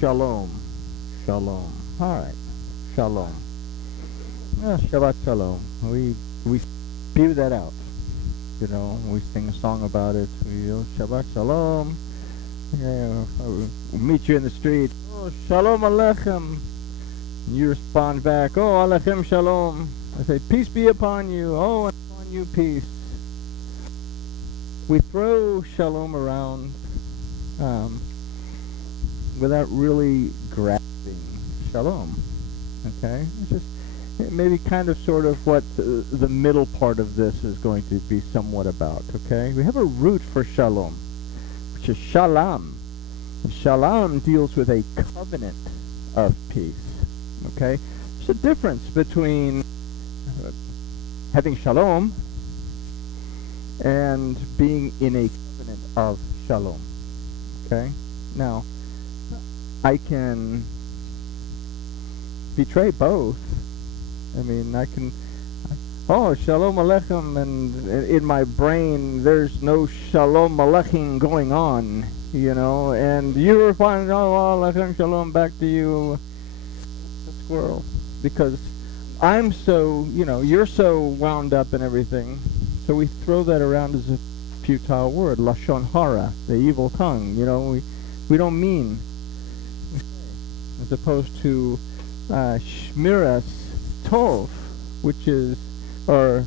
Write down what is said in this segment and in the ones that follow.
Shalom. Shalom. All right. Shalom. Shabbat Shalom. We spew that out. You know, we sing a song about it. Shabbat Shalom. Yeah, we'll meet you in the street. Oh, Shalom Aleichem. And you respond back, oh, Aleichem Shalom. I say, peace be upon you. Oh, and upon you peace. We throw Shalom around without really grasping Shalom. Okay? It's just maybe kind of sort of what the middle part of this is going to be somewhat about. Okay? We have a root for Shalom, which is Shalom. And Shalom deals with a covenant of peace. Okay? There's a difference between having Shalom and being in a covenant of Shalom. Okay? Now, I can betray both. I mean, I can, oh, Shalom Aleichem, and in my brain there's no Shalom Aleichem going on, you know, and you respond, oh, Aleichem Shalom back to you, the squirrel, because I'm so, you know, you're so wound up in everything, so we throw that around as a futile word, Lashon Hara, the evil tongue, you know, we don't mean, as opposed to Shmiras Tov, which is, or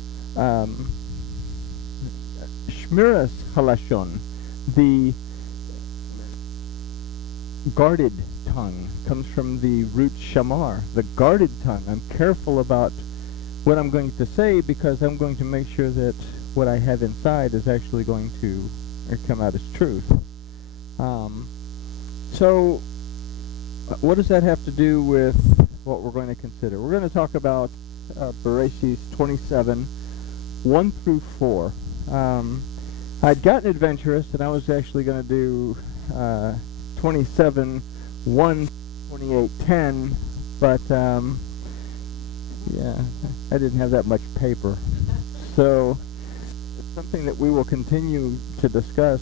Shmiras Halashon, the guarded tongue, comes from the root Shamar, the guarded tongue. I'm careful about what I'm going to say because I'm going to make sure that what I have inside is actually going to come out as truth. So, what does that have to do with what we're going to consider? We're going to talk about Bereshit 27, 1 through 4. I'd gotten adventurous, and I was actually going to do 27, 1, 28, 10, but yeah, I didn't have that much paper. So it's something that we will continue to discuss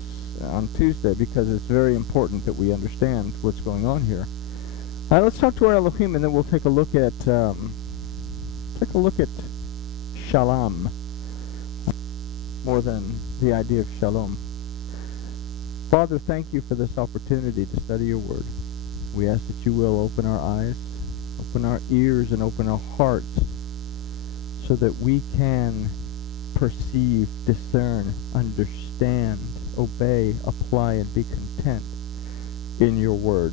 on Tuesday because it's very important that we understand what's going on here. Let's talk to our Elohim, and then we'll take a look at Shalom more than the idea of Shalom. Father, thank you for this opportunity to study your word. We ask that you will open our eyes, open our ears, and open our hearts so that we can perceive, discern, understand, obey, apply, and be content in your word,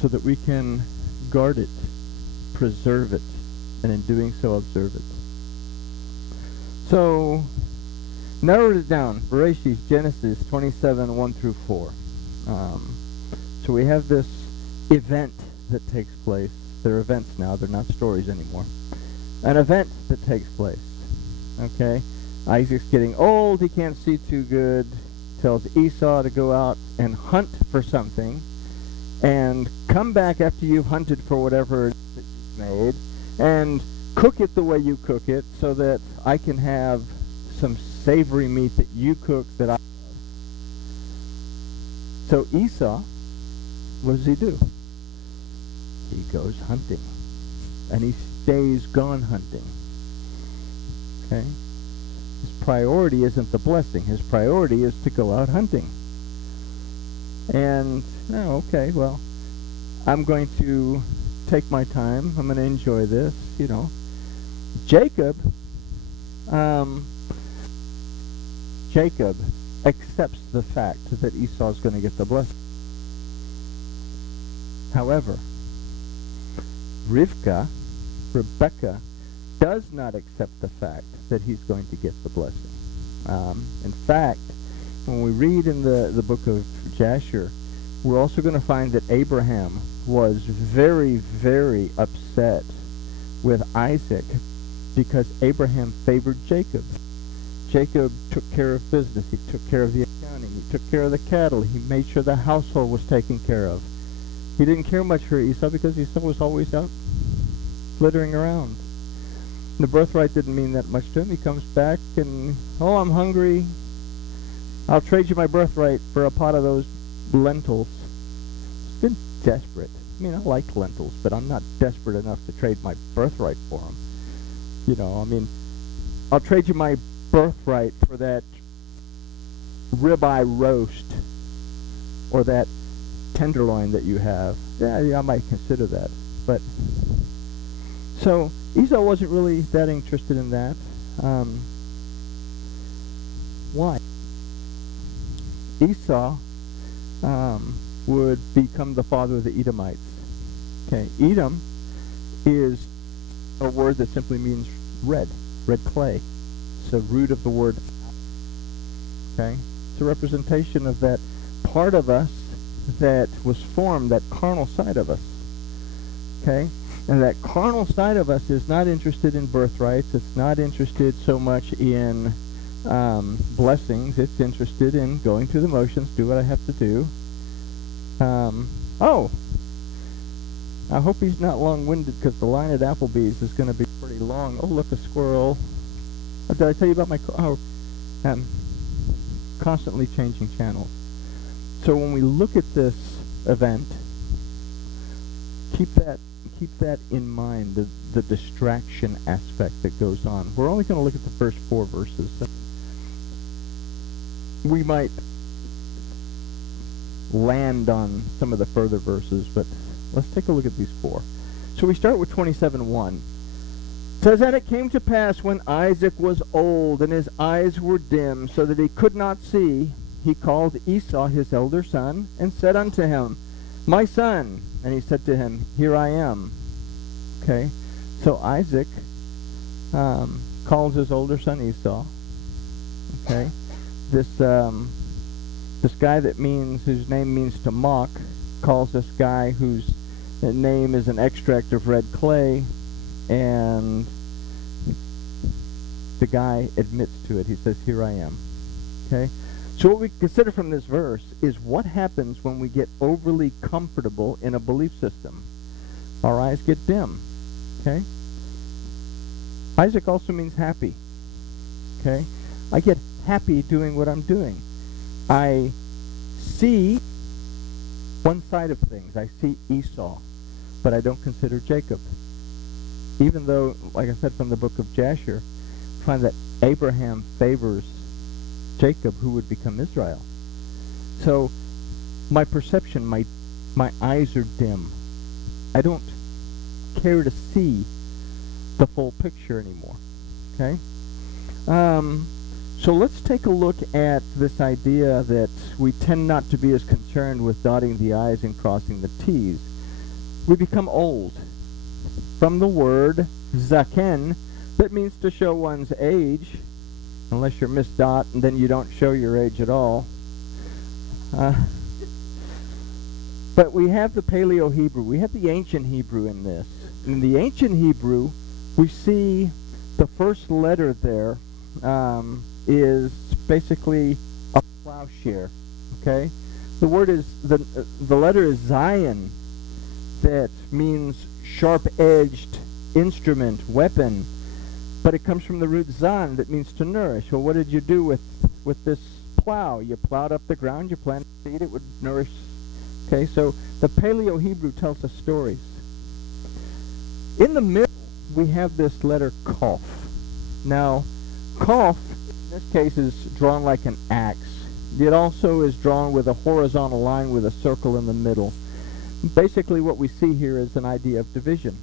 so that we can guard it, preserve it, and in doing so observe it. So, narrowed it down. Bereshit, Genesis 27, 1 through 4. So we have this event that takes place. They're events now, they're not stories anymore. An event that takes place. Okay? Isaac's getting old, he can't see too good, tells Esau to go out and hunt for something, and come back after you've hunted for whatever that you've made, and cook it the way you cook it, so that I can have some savory meat that you cook that I love. So Esau, what does he do? He goes hunting, and he stays gone hunting. Okay? His priority isn't the blessing. His priority is to go out hunting. And, oh, okay, well, I'm going to take my time. I'm going to enjoy this, you know. Jacob accepts the fact that Esau's going to get the blessing. However, Rebecca, does not accept the fact that he's going to get the blessing. In fact, when we read in the book of Jasher, we're also going to find that Abraham was very, very upset with Isaac because Abraham favored Jacob. Jacob took care of business. He took care of the accounting. He took care of the cattle. He made sure the household was taken care of. He didn't care much for Esau because Esau was always out flittering around. The birthright didn't mean that much to him. He comes back and, oh, I'm hungry. I'll trade you my birthright for a pot of those lentils. been desperate. I mean, I like lentils, but I'm not desperate enough to trade my birthright for them. You know, I mean, I'll trade you my birthright for that ribeye roast or that tenderloin that you have. Yeah, I might consider that. But so Esau wasn't really that interested in that. Why? Esau would become the father of the Edomites. Okay, Edom is a word that simply means red clay. It's the root of the word. Okay, it's a representation of that part of us that was formed, that carnal side of us. Okay, and that carnal side of us is not interested in birthrights. It's not interested so much in blessings. It's interested in going through the motions, do what I have to do. Oh, I hope he's not long-winded, because the line at Applebee's is going to be pretty long. Oh, look, a squirrel. Did I tell you about my constantly changing channels? So when we look at this event, keep that in mind, the distraction aspect that goes on. We're only going to look at the first 4 verses. We might land on some of the further verses, but let's take a look at these 4. So we start with 27:1. It says, "And it came to pass, when Isaac was old, and his eyes were dim, so that he could not see, he called Esau his elder son, and said unto him, My son. And he said to him, Here I am." Okay, so Isaac calls his older son Esau. Okay, this guy whose name means to mock, calls this guy whose name is an extract of red clay, and the guy admits to it. He says, "Here I am." Okay, so what we consider from this verse is what happens when we get overly comfortable in a belief system. Our eyes get dim. Okay, Isaac also means happy. Okay, I get happy doing what I'm doing. I see one side of things. I see Esau, but I don't consider Jacob. Even though, like I said from the book of Jasher, I find that Abraham favors Jacob, who would become Israel. So my perception, my eyes are dim. I don't care to see the full picture anymore. Okay? So let's take a look at this idea that we tend not to be as concerned with dotting the I's and crossing the T's. We become old. From the word zaken, that means to show one's age, unless you're Miss Dot, and then you don't show your age at all. But we have the Paleo-Hebrew. We have the ancient Hebrew in this. In the ancient Hebrew, we see the first letter there is basically a plowshare. Okay, the word is the letter is Zion, that means sharp-edged instrument, weapon, but it comes from the root zan, that means to nourish. Well, what did you do with this plow? You plowed up the ground, you planted seed, it would nourish. Okay, so the Paleo-Hebrew tells us stories. In the middle, we have this letter Kaf. Now, Kaf, in this case, is drawn like an axe. It also is drawn with a horizontal line with a circle in the middle. Basically, what we see here is an idea of division.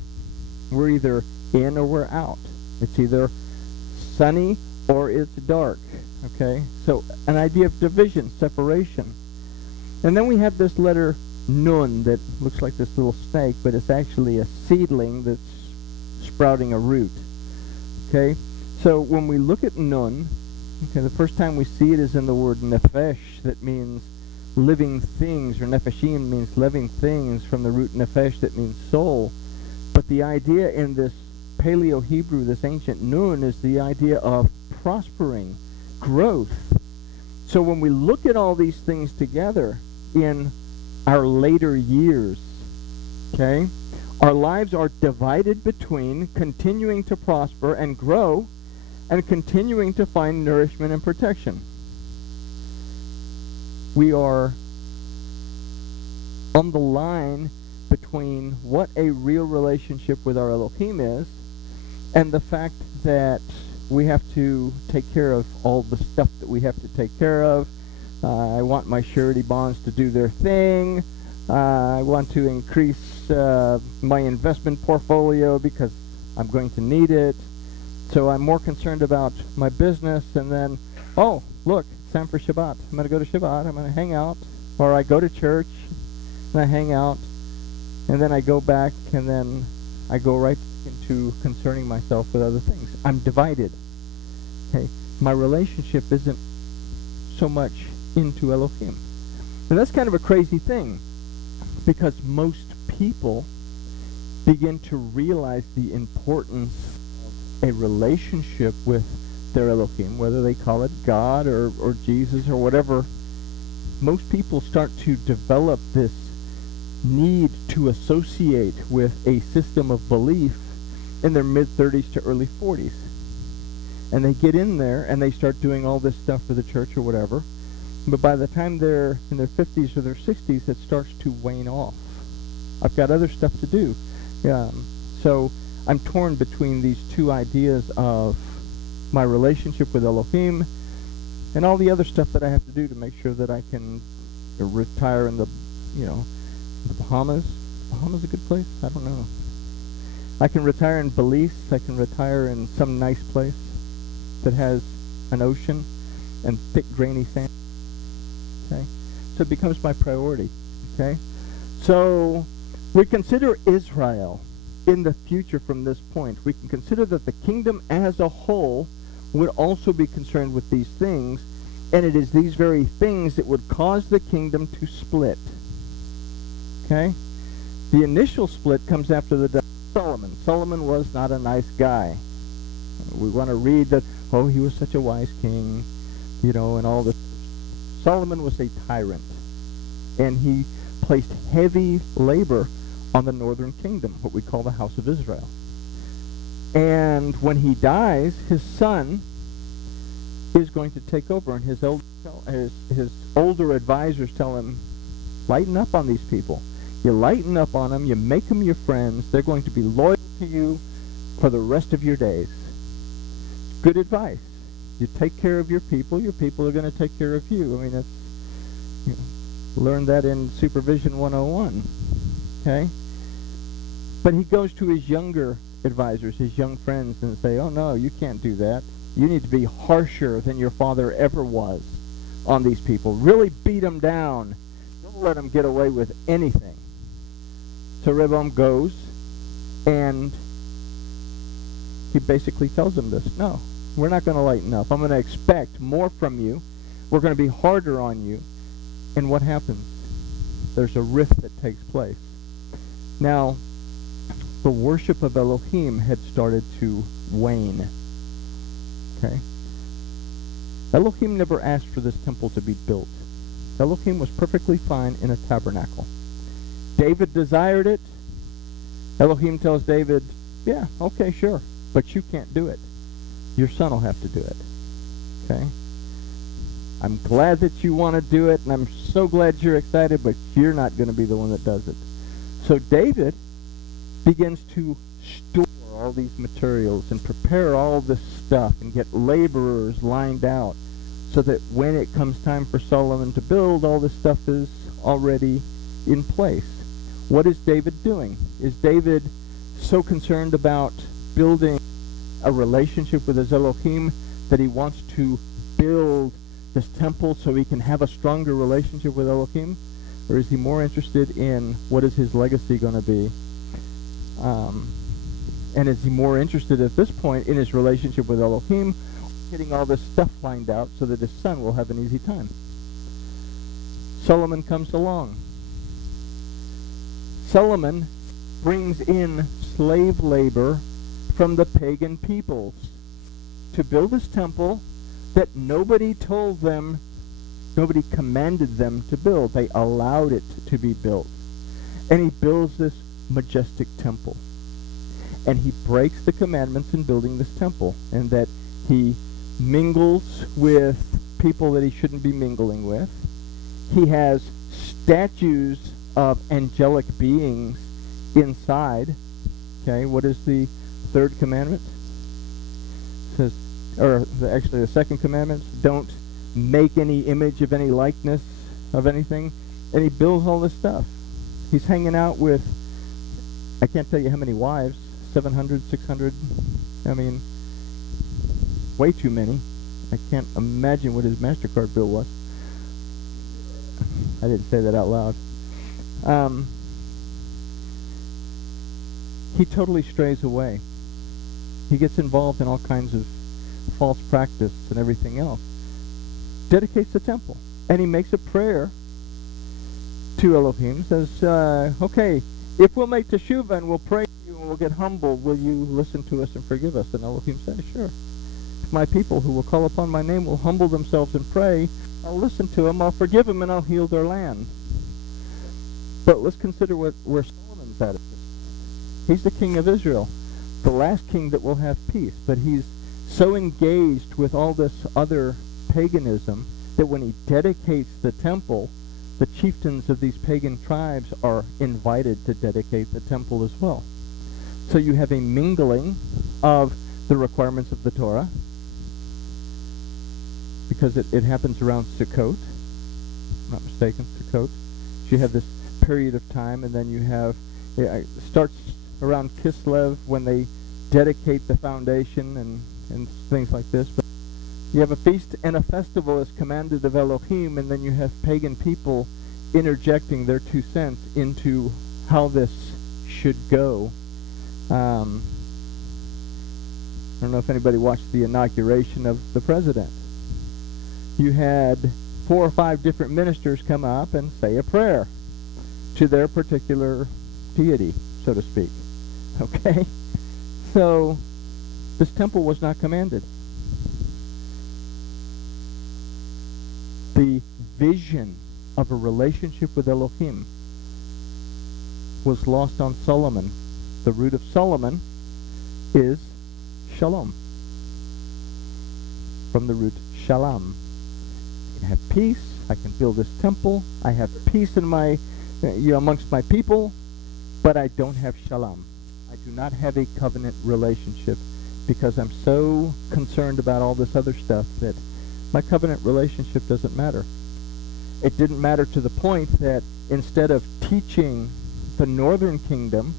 We're either in or we're out. It's either sunny or it's dark. Okay, so an idea of division, separation. And then we have this letter Nun that looks like this little snake, but it's actually a seedling that's sprouting a root. Okay, so when we look at Nun, okay, the first time we see it is in the word Nefesh, that means living things, or Nefeshim means living things, from the root Nefesh that means soul. But the idea in this Paleo-Hebrew, this ancient Nun, is the idea of prospering, growth. So when we look at all these things together in our later years, okay, our lives are divided between continuing to prosper and grow and continuing to find nourishment and protection. We are on the line between what a real relationship with our Elohim is and the fact that we have to take care of all the stuff that we have to take care of. I want my surety bonds to do their thing. I want to increase my investment portfolio because I'm going to need it. So I'm more concerned about my business, and then, oh, look, it's time for Shabbat. I'm going to go to Shabbat. I'm going to hang out. Or I go to church, and I hang out, and then I go back, and then I go right into concerning myself with other things. I'm divided. Okay, my relationship isn't so much into Elohim. And that's kind of a crazy thing, because most people begin to realize the importance of a relationship with their Elohim, whether they call it God or Jesus or whatever. Most people start to develop this need to associate with a system of belief in their mid-30s to early 40s. And they get in there and they start doing all this stuff for the church or whatever. But by the time they're in their 50s or their 60s, it starts to wane off. I've got other stuff to do. So I'm torn between these two ideas of my relationship with Elohim and all the other stuff that I have to do to make sure that I can retire in the Bahamas. Bahamas a good place? I don't know. I can retire in Belize. I can retire in some nice place that has an ocean and thick, grainy sand. Okay? So it becomes my priority. Okay? So we consider Israel in the future from this point. We can consider that the kingdom as a whole would also be concerned with these things, and it is these very things that would cause the kingdom to split. Okay? The initial split comes after the death of Solomon. Solomon was not a nice guy. We want to read that, oh, he was such a wise king, and all this. Solomon was a tyrant, and he placed heavy labor on the northern kingdom, what we call the house of Israel. And when he dies, his son is going to take over, and his older advisors tell him, lighten up on these people. You lighten up on them, you make them your friends, they're going to be loyal to you for the rest of your days. Good advice. You take care of your people are going to take care of you. I mean, that's, learn that in Supervision 101. Okay? But he goes to his younger advisors, his young friends, and say, oh no, you can't do that. You need to be harsher than your father ever was on these people. Really beat them down. Don't let them get away with anything. So Rehoboam goes, and he basically tells them this. No, we're not going to lighten up. I'm going to expect more from you. We're going to be harder on you. And what happens? There's a rift that takes place. Now, the worship of Elohim had started to wane. Okay? Elohim never asked for this temple to be built. Elohim was perfectly fine in a tabernacle. David desired it. Elohim tells David, yeah, okay, sure, but you can't do it. Your son will have to do it. Okay? I'm glad that you want to do it, and I'm so glad you're excited, but you're not going to be the one that does it. So David begins to store all these materials and prepare all this stuff and get laborers lined out so that when it comes time for Solomon to build, all this stuff is already in place. What is David doing? Is David so concerned about building a relationship with his Elohim that he wants to build this temple so he can have a stronger relationship with Elohim? Or is he more interested in what is his legacy going to be? And is he more interested at this point in his relationship with Elohim, getting all this stuff lined out so that his son will have an easy time? Solomon comes along. Solomon brings in slave labor from the pagan peoples to build this temple that nobody told them, nobody commanded them to build. They allowed it to be built. And he builds this majestic temple. And he breaks the commandments in building this temple, and that he mingles with people that he shouldn't be mingling with. He has statues of angelic beings inside. Okay, what is the third commandment? It says, actually the second commandment, don't make any image of any likeness of anything. And he builds all this stuff. He's hanging out with, I can't tell you how many wives, 700, 600, I mean, way too many. I can't imagine what his MasterCard bill was. I didn't say that out loud. He totally strays away. He gets involved in all kinds of false practice and everything else. Dedicates the temple. And he makes a prayer to Elohim. Says, okay, if we'll make teshuvah and we'll pray to you and we'll get humble, will you listen to us and forgive us? And Elohim says, sure. If my people who will call upon my name will humble themselves and pray, I'll listen to them, I'll forgive them, and I'll heal their land. But let's consider where Solomon's at. He's the king of Israel, the last king that will have peace. But he's so engaged with all this other paganism that when he dedicates the temple, the chieftains of these pagan tribes are invited to dedicate the temple as well. So you have a mingling of the requirements of the Torah, because it happens around Sukkot, if I'm not mistaken, Sukkot. So you have this period of time, and then you have, it starts around Kislev when they dedicate the foundation and things like this. But you have a feast and a festival as commanded of Elohim, and then you have pagan people interjecting their 2 cents into how this should go. I don't know if anybody watched the inauguration of the president. You had 4 or 5 different ministers come up and say a prayer to their particular deity, so to speak. Okay? So, this temple was not commanded. The vision of a relationship with Elohim was lost on Solomon. The root of Solomon is shalom, from the root shalom. I can have peace. I can build this temple. I have peace in my, amongst my people, but I don't have shalom. I do not have a covenant relationship because I'm so concerned about all this other stuff that my covenant relationship doesn't matter. It didn't matter to the point that instead of teaching the northern kingdom,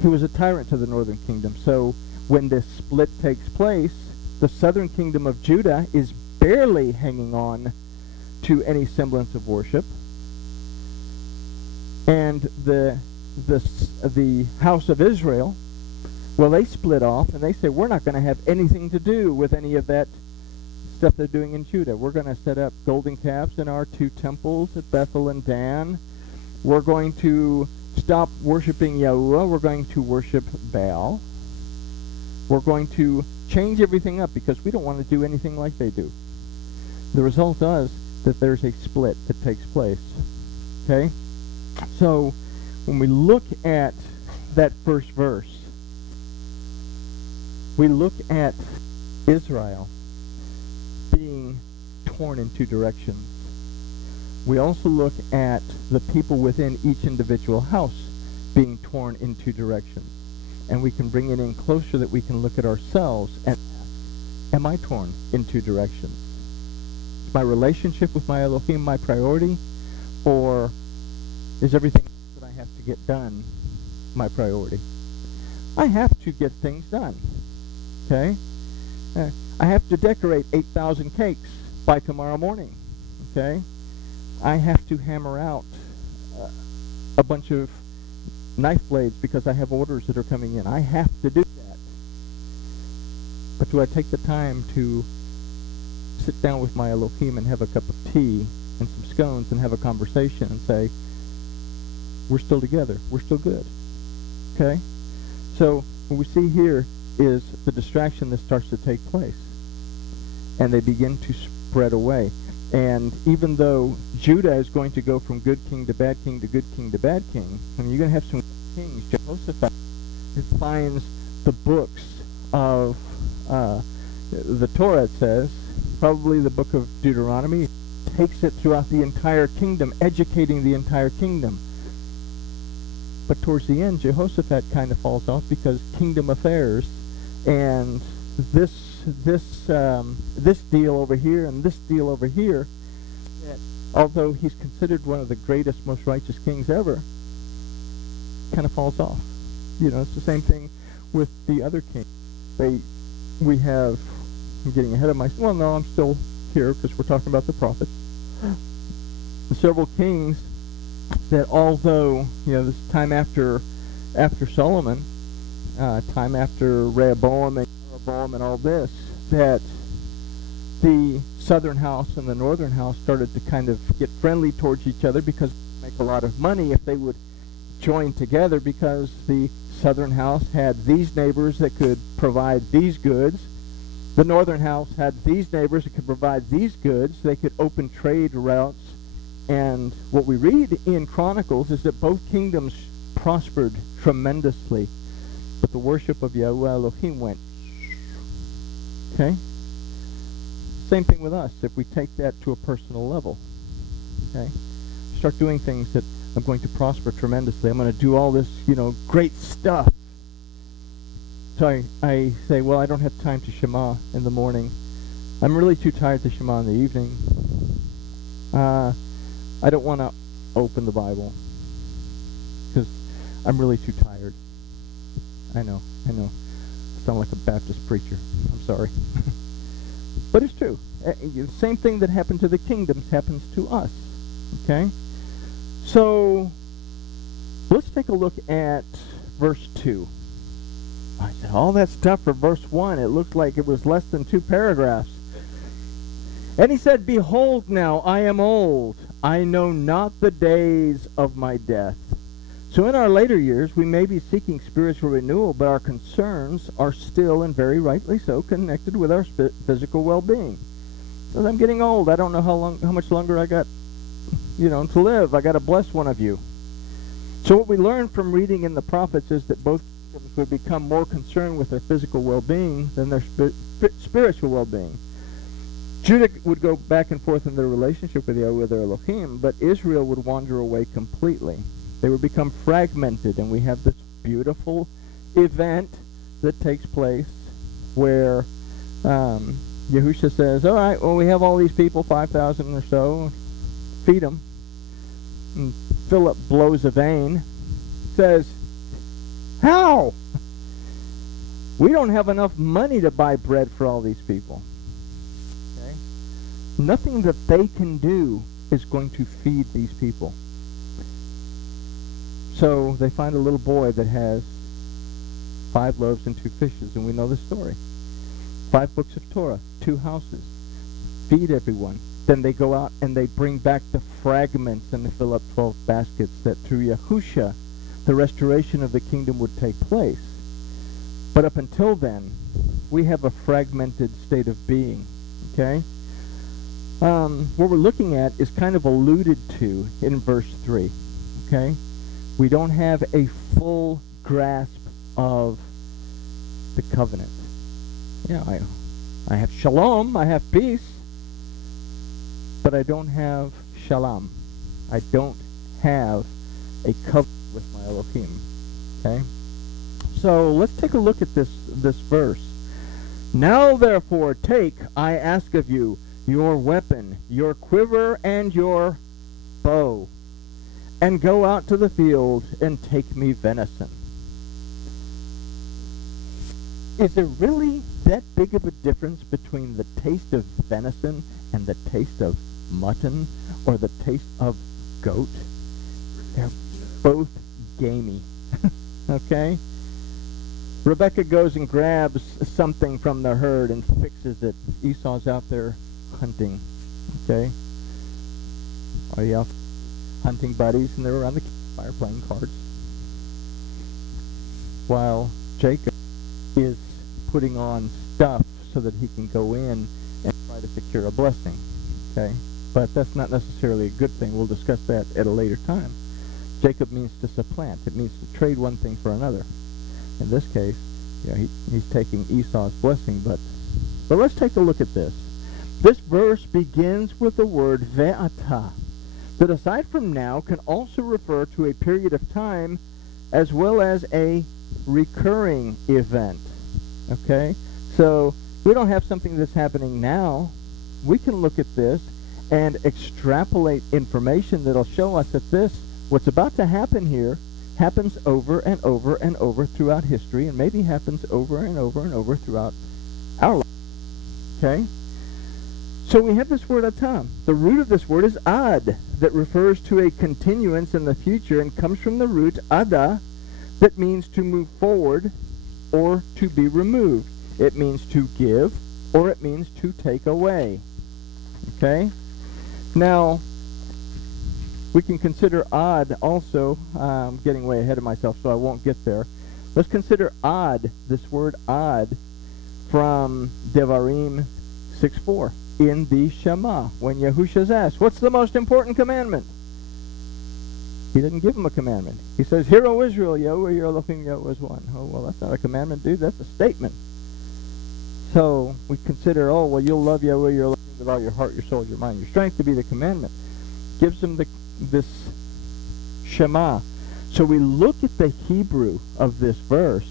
he was a tyrant to the northern kingdom. So when this split takes place, the southern kingdom of Judah is barely hanging on to any semblance of worship. And the house of Israel, well, they split off and they say, we're not going to have anything to do with any of that stuff they're doing in Judah. We're going to set up golden calves in our 2 temples at Bethel and Dan. We're going to stop worshiping Yahuwah. We're going to worship Baal. We're going to change everything up because we don't want to do anything like they do. The result is that there's a split that takes place. Okay? So, when we look at that first verse, we look at Israel being torn in 2 directions. We also look at the people within each individual house being torn in 2 directions. And we can bring it in closer that we can look at ourselves and ask, am I torn in 2 directions? Is my relationship with my Elohim my priority? Or is everything that I have to get done my priority? I have to get things done. Okay? I have to decorate 8,000 cakes by tomorrow morning. Okay? I have to hammer out a bunch of knife blades because I have orders that are coming in. I have to do that. But do I take the time to sit down with my Elohim and have a cup of tea and some scones and have a conversation and say, we're still together. We're still good. Okay? So what we see here is the distraction that starts to take place. And they begin to spread away. And even though Judah is going to go from good king to bad king to good king to bad king, I mean, you're going to have some kings. Jehoshaphat finds the books of the Torah, it says, probably the book of Deuteronomy, takes it throughout the entire kingdom, educating the entire kingdom. But towards the end, Jehoshaphat kind of falls off because kingdom affairs and this deal over here and this deal over here, that although he's considered one of the greatest, most righteous kings ever, kind of falls off. It's the same thing with the other kings. I'm getting ahead of myself. Well, no, I'm still here because we're talking about the prophets. Several kings that, although this time after Solomon, time after Rehoboam and Jeroboam and all this, that the southern house and the northern house started to kind of get friendly towards each other because they make a lot of money if they would join together, because the southern house had these neighbors that could provide these goods. The northern house had these neighbors that could provide these goods. They could open trade routes. And what we read in Chronicles is that both kingdoms prospered tremendously. But the worship of Yahweh Elohim went. Okay? Same thing with us, if we take that to a personal level. Okay? Start doing things that I'm going to prosper tremendously. I'm going to do all this, great stuff. So I say, well, I don't have time to Shema in the morning. I'm really too tired to Shema in the evening. I don't want to open the Bible because I'm really too tired. I know. I sound like a Baptist preacher. I'm sorry. But it's true. The same thing that happened to the kingdoms happens to us. Okay? So, let's take a look at verse 2. I said, all that stuff for verse 1, it looked like it was less than 2 paragraphs. And he said, behold now, I am old. I know not the days of my death. So in our later years, we may be seeking spiritual renewal, but our concerns are still, and very rightly so, connected with our physical well-being. Because I'm getting old. I don't know how much longer I got, to live. I got to bless one of you. So what we learn from reading in the prophets is that both kingdoms would become more concerned with their physical well-being than their spiritual well-being. Judah would go back and forth in their relationship with Yahweh their Elohim, but Israel would wander away completely. They would become fragmented, and we have this beautiful event that takes place where Yahusha says, all right, well, we have all these people, 5,000 or so, feed them. And Philip blows a vein, says, how? We don't have enough money to buy bread for all these people. Okay? Nothing that they can do is going to feed these people. So they find a little boy that has 5 loaves and 2 fishes, and we know the story. 5 books of Torah, 2 houses. Feed everyone. Then they go out and they bring back the fragments and they fill up 12 baskets, that through Yahusha, the restoration of the kingdom would take place. But up until then, we have a fragmented state of being. Okay? What we're looking at is kind of alluded to in verse 3. Okay? We don't have a full grasp of the covenant. Yeah, I have shalom, I have peace, but I don't have shalom. I don't have a covenant with my Elohim. Okay? So let's take a look at this verse. Now therefore take, I ask of you, your weapon, your quiver, and your bow, and go out to the field and take me venison. Is there really that big of a difference between the taste of venison and the taste of mutton or the taste of goat? They're both gamey. Okay? Rebecca goes and grabs something from the herd and fixes it. Esau's out there hunting. Okay? Are you out hunting buddies? And they're around the campfire playing cards. While Jacob is putting on stuff so that he can go in and try to secure a blessing. Okay? But that's not necessarily a good thing. We'll discuss that at a later time. Jacob means to supplant. It means to trade one thing for another. In this case, he's taking Esau's blessing, but let's take a look at this. This verse begins with the word ve'ata, that aside from now can also refer to a period of time as well as a recurring event. Okay? So we don't have something that's happening now. We can look at this and extrapolate information that'll show us that this, what's about to happen here, happens over and over and over throughout history, and maybe happens over and over and over throughout our life. Okay? So we have this word atam. The root of this word is ad, that refers to a continuance in the future and comes from the root ada, that means to move forward or to be removed. It means to give or it means to take away. Okay? Now, we can consider ad also. I'm getting way ahead of myself, so I won't get there. Let's consider ad, this word ad, from Devarim 6:4. In the Shema, when Yahusha's asked, what's the most important commandment? He didn't give him a commandment. He says, Hear, O Israel, Yahweh your Elohim, Yahweh is one. Oh, well, that's not a commandment, dude. That's a statement. So we consider, oh, well, you'll love Yahweh your Elohim with all your heart, your soul, your mind, your strength to be the commandment. Gives them this Shema. So we look at the Hebrew of this verse,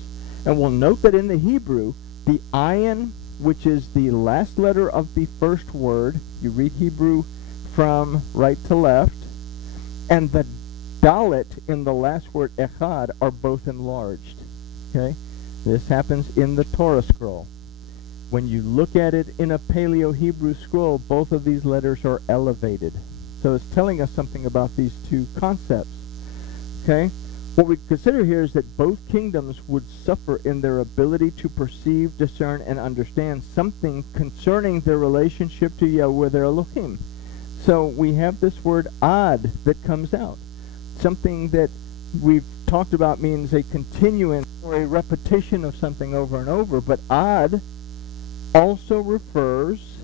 and we'll note that in the Hebrew, the ayin, which is the last letter of the first word, you read Hebrew from right to left, and the dalet in the last word echad are both enlarged. Okay? This happens in the Torah scroll. When you look at it in a Paleo-Hebrew scroll, both of these letters are elevated. So it's telling us something about these two concepts. Okay? What we consider here is that both kingdoms would suffer in their ability to perceive, discern, and understand something concerning their relationship to Yahweh their Elohim. So we have this word ad that comes out. Something that we've talked about means a continuance or a repetition of something over and over, but ad also refers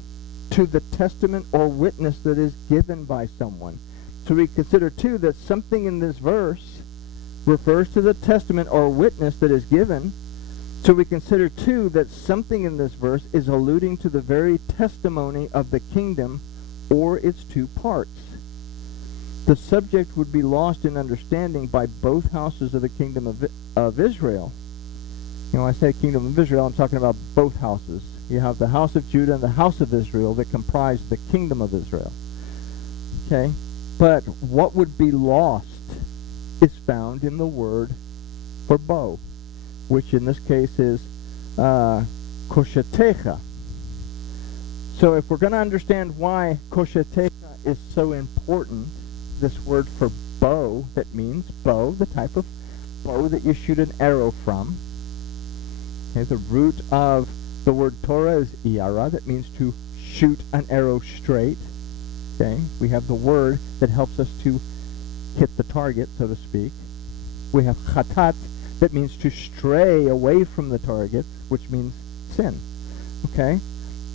to the testament or witness that is given by someone. So we consider too that something in this verse refers to the testament or witness that is given. So we consider too that something in this verse is alluding to the very testimony of the kingdom or its two parts. The subject would be lost in understanding by both houses of the kingdom of Israel. You know, when I say kingdom of Israel, I'm talking about both houses. You have the house of Judah and the house of Israel that comprise the kingdom of Israel. Okay? But what would be lost is found in the word for bow, which in this case is koshetecha. So if we're going to understand why koshetecha is so important, this word for bow, that means bow, the type of bow that you shoot an arrow from. Okay, the root of the word Torah is iyara, that means to shoot an arrow straight. Okay, we have the word that helps us to hit the target, so to speak. We have chatat, that means to stray away from the target, which means sin. Okay?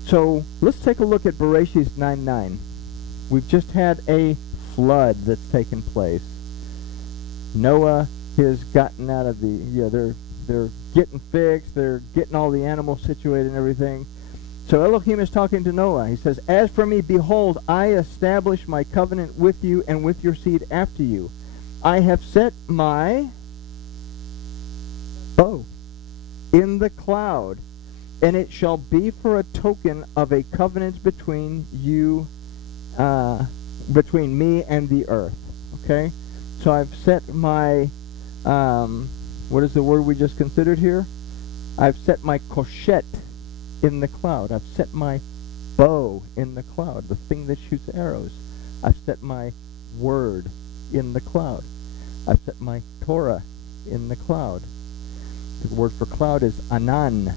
So let's take a look at Bereshit 9:9. We've just had a flood that's taken place. Noah has gotten out of the, they're getting fixed, they're getting all the animals situated and everything. So Elohim is talking to Noah. He says, As for me, behold, I establish my covenant with you and with your seed after you. I have set my bow in the cloud, and it shall be for a token of a covenant between you, between me and the earth. Okay? So I've set my, what is the word we just considered here? I've set my koshet in the cloud. I've set my bow in the cloud, the thing that shoots arrows. I've set my word in the cloud. I've set my Torah in the cloud. The word for cloud is anan,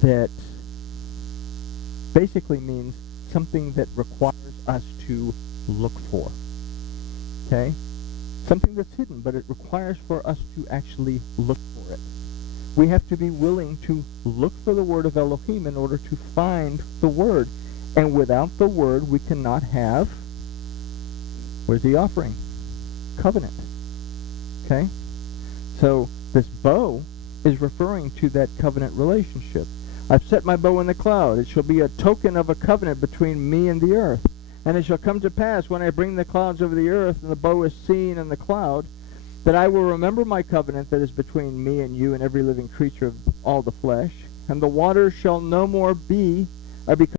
that basically means something that requires us to look for. Okay? Something that's hidden, but it requires for us to actually look for it. We have to be willing to look for the word of Elohim in order to find the word. And without the word, we cannot have, what is the offering? Covenant. Okay? So this bow is referring to that covenant relationship. I've set my bow in the cloud. It shall be a token of a covenant between me and the earth. And it shall come to pass, when I bring the clouds over the earth, and the bow is seen in the cloud, that I will remember my covenant that is between me and you and every living creature of all the flesh. And the waters shall no more become